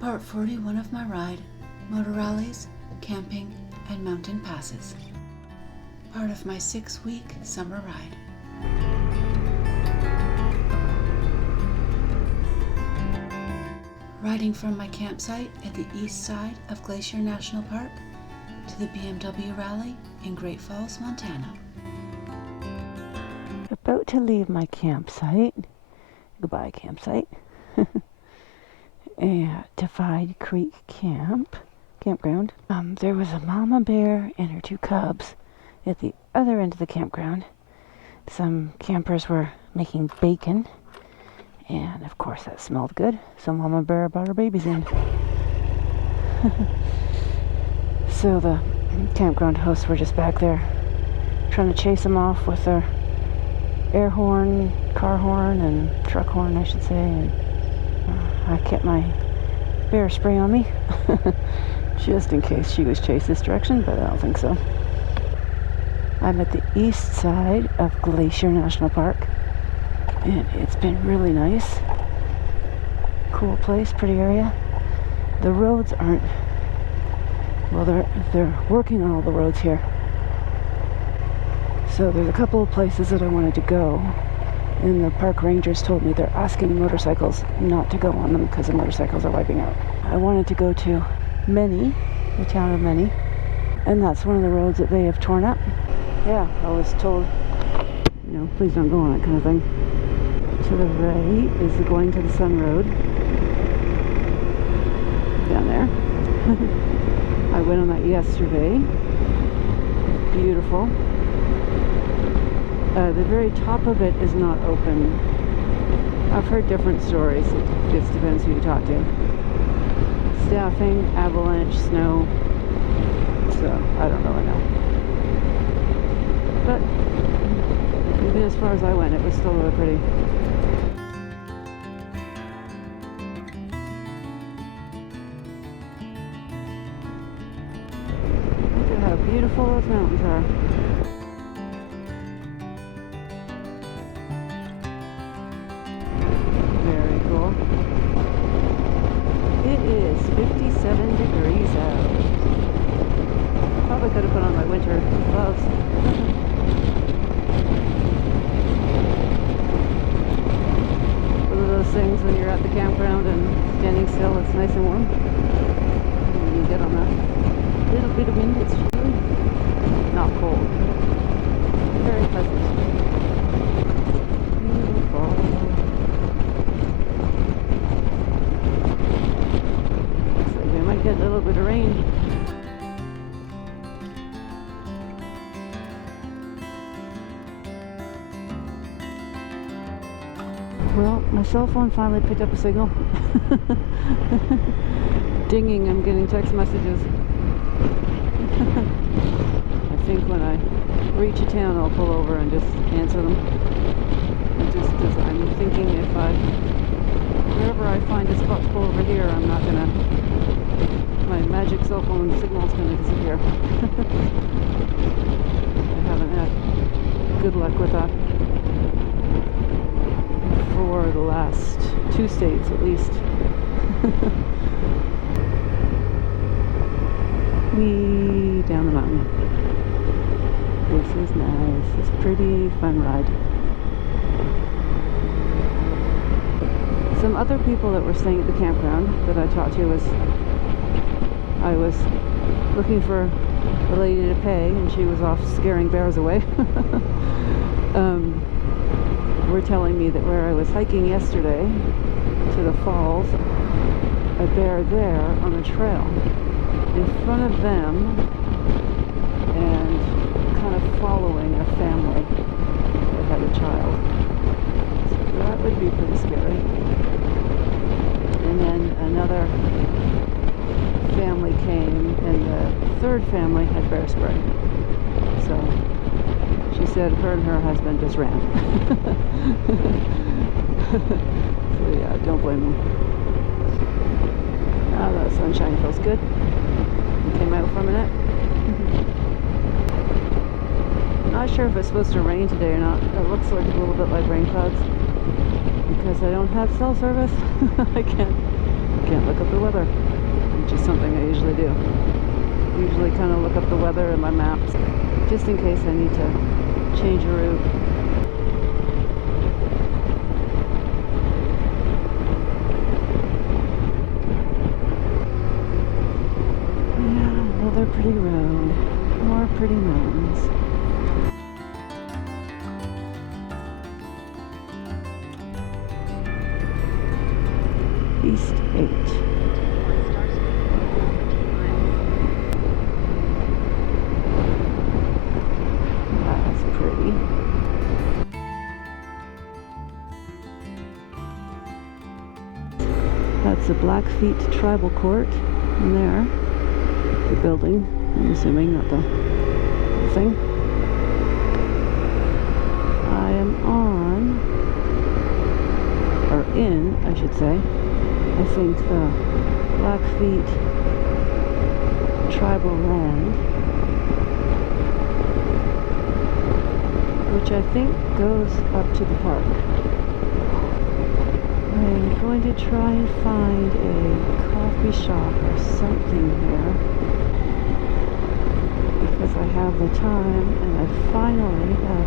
Part 41 of my ride, Moto Rallies, Camping, and Mountain Passes. Part of my 6-week summer ride. Riding from my campsite at the east side of Glacier National Park to the BMW Rally in Great Falls, Montana. About to leave my campsite. Goodbye, campsite. At Divide Creek campground. There was a mama bear and her 2 cubs at the other end of the campground. Some campers were making bacon, and of course that smelled good, so mama bear brought her babies in. So the campground hosts were just back there trying to chase them off with their air horn, car horn, and truck horn, I should say. And I kept my bear spray on me just in case she was chased this direction, but I don't think so. I'm at the east side of Glacier National Park, and it's been really nice. Cool place, pretty area. The roads aren't, well, they're working on all the roads here. So there's a couple of places that I wanted to go, and the park rangers told me they're asking motorcycles not to go on them because the motorcycles are wiping out. I wanted to go to Many, the town of Many, and that's one of the roads that they have torn up. Yeah, I was told, please don't go on it kind of thing. To the right is the Going to the Sun Road. Down there. I went on that yesterday. Beautiful. The very top of it is not open. I've heard different stories. It just depends who you talk to. Staffing, avalanche, snow. So, I don't really know. But, even as far as I went, it was still really pretty. Look at how beautiful those mountains are. Very cool. It is 57 degrees out. Probably could have put on my winter gloves. One of those things when you're at the campground and standing still, it's nice and warm. And when you get on a little bit of wind, it's really not cold. Very pleasant. Beautiful. Looks like we might get a little bit of rain. Well, my cell phone finally picked up a signal. Dinging, I'm getting text messages. I think when I reach a town, I'll pull over and just answer them. Just because I'm thinking if wherever I find a spot to pull over here, I'm not gonna, my magic cell phone signal's gonna disappear. I haven't had good luck with that. For the last 2 states at least. Wee down the mountain. This is nice. It's a pretty fun ride. Some other people that were staying at the campground that I talked to I was looking for a lady to pay, and she was off scaring bears away. Were telling me that where I was hiking yesterday to the falls, a bear there on the trail in front of them and kind of following a family that had a child. So that would be pretty scary. And then another family came, and the third family had bear spray. So she said her and her husband just ran. So yeah, don't blame them. Ah, the sunshine feels good. It came out for a minute. Not sure if it's supposed to rain today or not. It looks like a little bit like rain clouds. Because I don't have cell service, I can't look up the weather. weather, which is something I usually do. Usually kind of look up the weather in my maps, just in case I need to change a route. Yeah, another pretty road, more pretty mountains. East 8. That's pretty. That's the Blackfeet Tribal Court in there. The building, I'm assuming, not the thing. I am on, or in, I should say, I think the Blackfeet tribal land, which I think goes up to the park. I'm going to try and find a coffee shop or something here, because I have the time and I finally have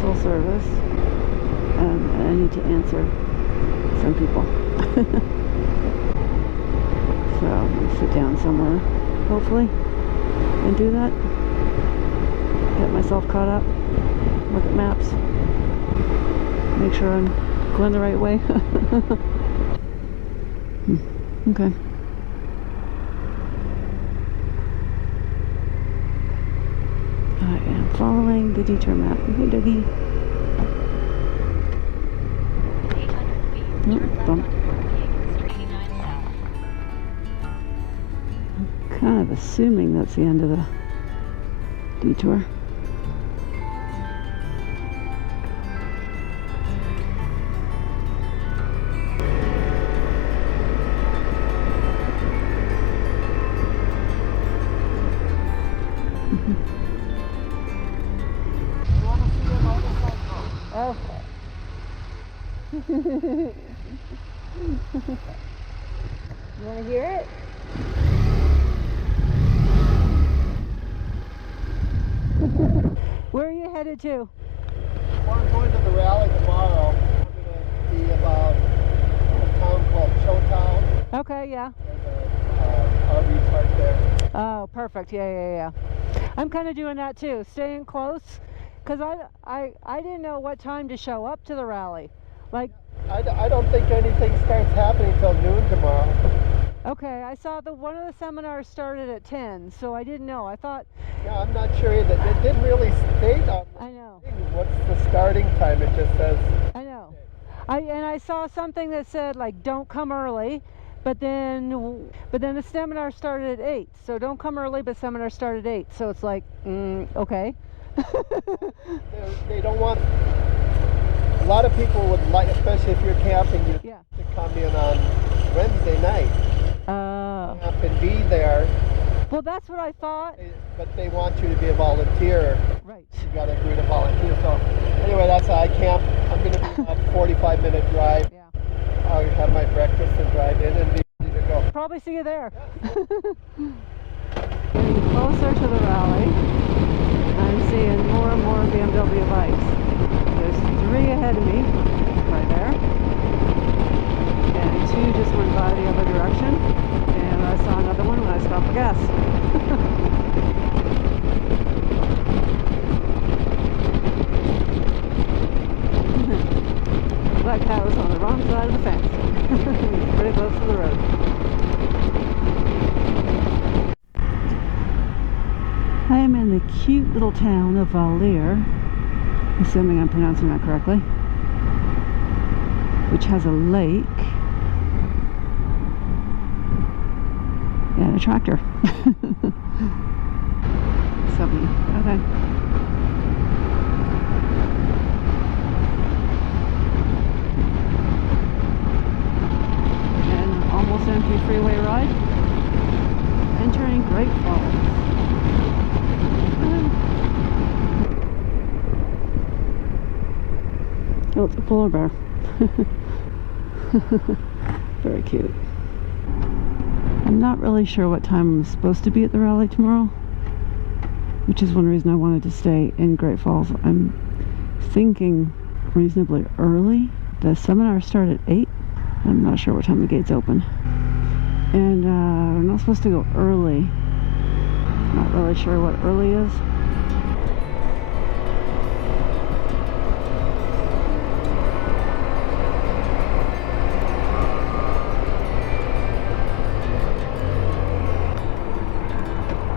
full service, and I need to answer some people. So I'm going to sit down somewhere, hopefully, and do that. Get myself caught up, look at maps, make sure I'm going the right way. Okay. I am following the detour map. Hey, Dougie. Bump. I'm kind of assuming that's the end of the detour. Okay. You want to hear it? Where are you headed to? Well, I'm going to the rally tomorrow. I'm going to be about a town called Showtown. Okay, yeah. There's an RV park there. Oh, perfect. Yeah. I'm kind of doing that too, staying close, because I didn't know what time to show up to the rally. Like, I don't think anything starts happening till noon tomorrow. okay, I saw one of the seminars started at 10, so I didn't know. I thought... Yeah, I'm not sure either. It didn't really state on the I know. thing what's the starting time. It just says... I know. I saw something that said, like, don't come early, but then the seminar started at 8, so don't come early, but seminar started at 8, so it's like, okay. They don't want... A lot of people would like, especially if you're camping, to come in on Wednesday night. Camp and be there. Well, that's what I thought. But they want you to be a volunteer. Right. You got to agree to volunteer. So anyway, that's how I camp. I'm going to be about a 45-minute drive. Yeah. I'll have my breakfast and drive in and be ready to go. Probably see you there. Yeah. Getting closer to the rally, I'm seeing more and more BMW bikes. There's 3 ahead of me, right there. And 2 just went by the other direction. And I saw another one when I stopped for gas. Black cat was on the wrong side of the fence. He's pretty close to the road. I am in the cute little town of Rallies, assuming I'm pronouncing that correctly, which has a lake and a tractor. Something. Okay. And almost empty freeway ride. Entering Great Falls. Oh, it's a polar bear. Very cute. I'm not really sure what time I'm supposed to be at the rally tomorrow, which is one reason I wanted to stay in Great Falls. I'm thinking reasonably early. The seminar started at 8. I'm not sure what time the gates open. And we're not supposed to go early. Not really sure what early is.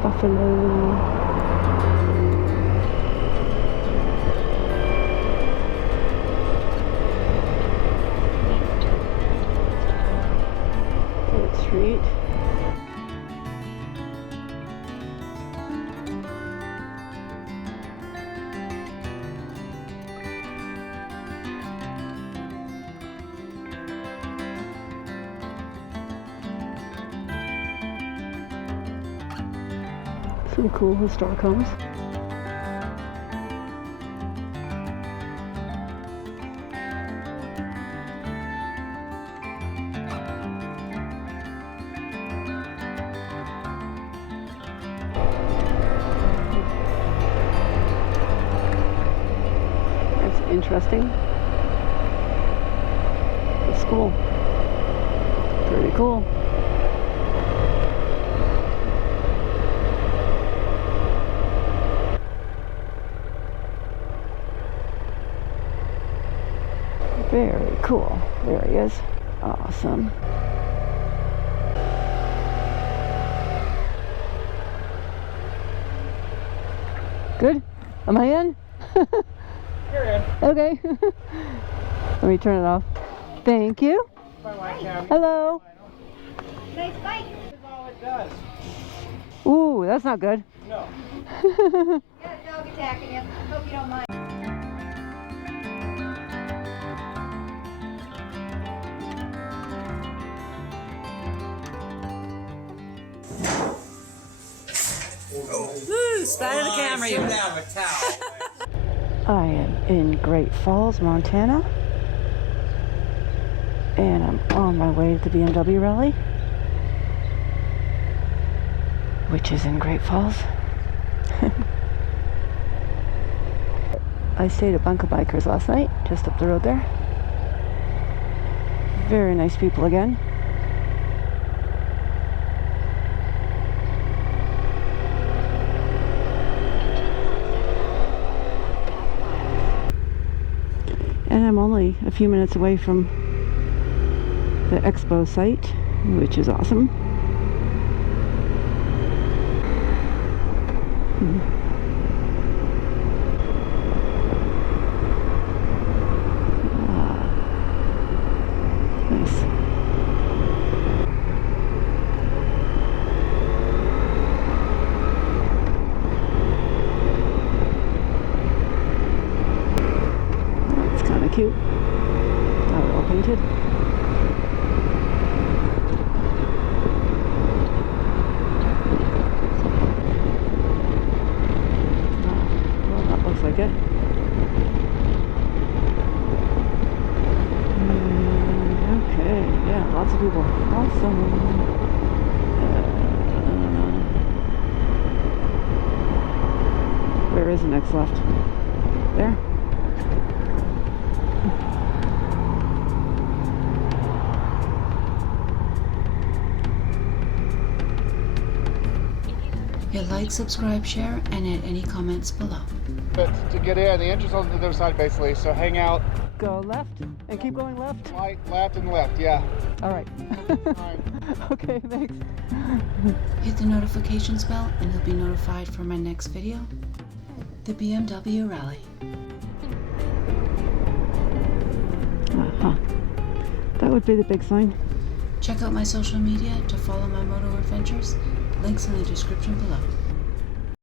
Buffalo. Street. Some cool historic homes. Interesting. The school. Pretty cool. Very cool. There he is. Awesome. Good? Am I in? You're in. Okay. Let me turn it off. Thank you. Hello. Nice bike. That's all it does. Ooh, that's not good. No. Got a dog attacking you. Hope you don't mind. Woo! Spot of the camera. Sit down with towel. I am in Great Falls, Montana, and I'm on my way to the BMW rally, which is in Great Falls. I stayed at Bunker Bikers last night, just up the road there. Very nice people again. And I'm only a few minutes away from the expo site, which is awesome. Nice. That's kind of cute. Oh, all painted. Well, that looks like it. Okay, yeah, lots of people. Awesome. Where is the next left? There. Hit like, subscribe, share, and add any comments below. But to get in, the entrance on the other side basically, so hang out. Go left and keep going left. Right, left and left, yeah. All right. Fine. Okay, thanks. Hit the notifications bell and you'll be notified for my next video, the BMW Rally. That would be the big sign. Check out my social media to follow my moto adventures. Links in the description below.